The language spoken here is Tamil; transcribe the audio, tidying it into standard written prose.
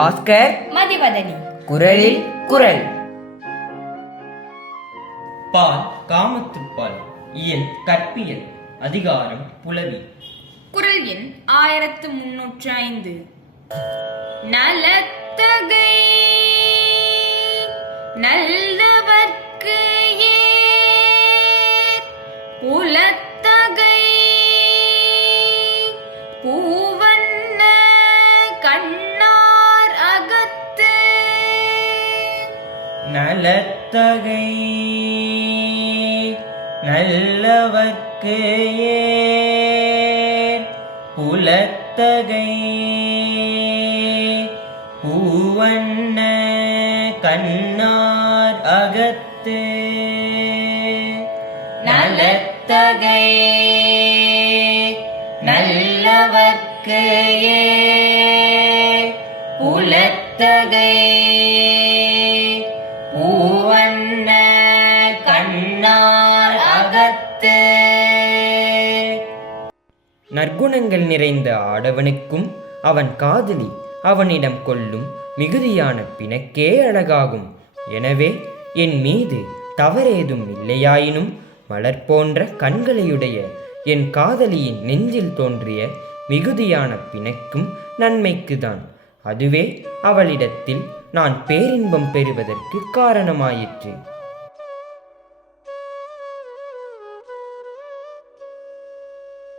பாஸ்கர் மதிவதனி. குரலில் குரல். பால் காமத்துப்பால். இயல் கற்பியல். அதிகாரம் புலவி. குரல் எண் 1305. நலத்தகை நல்லவர்க்கு ஏர் புலத்தகை பூவண்ண கண்ணார் அகத்து. நலத்தகை நல்லவர்க்கு ஏர் புலத்தகை பூவண்ண கண்ணார் அகத்து. நலத்தகை நல்லவர்க்கு ஏர் புலத்தகை பூவண்ண கண்ணார் அகத்து. நற்குணங்கள் நிறைந்த ஆடவனுக்கும் அவன் காதலி அவனிடம் கொள்ளும் மிகுதியான பிணக்கே அழகாகும். எனவே என் மீது தவறேதும் இல்லையாயினும் மலர் போன்ற கண்களையுடைய என் காதலியின் நெஞ்சில் தோன்றிய மிகுதியான பிணக்கும் நன்மைக்குதான். அதுவே அவளிடத்தில் நான் பேரின்பம் பெறுவதற்கு காரணமாயிற்று.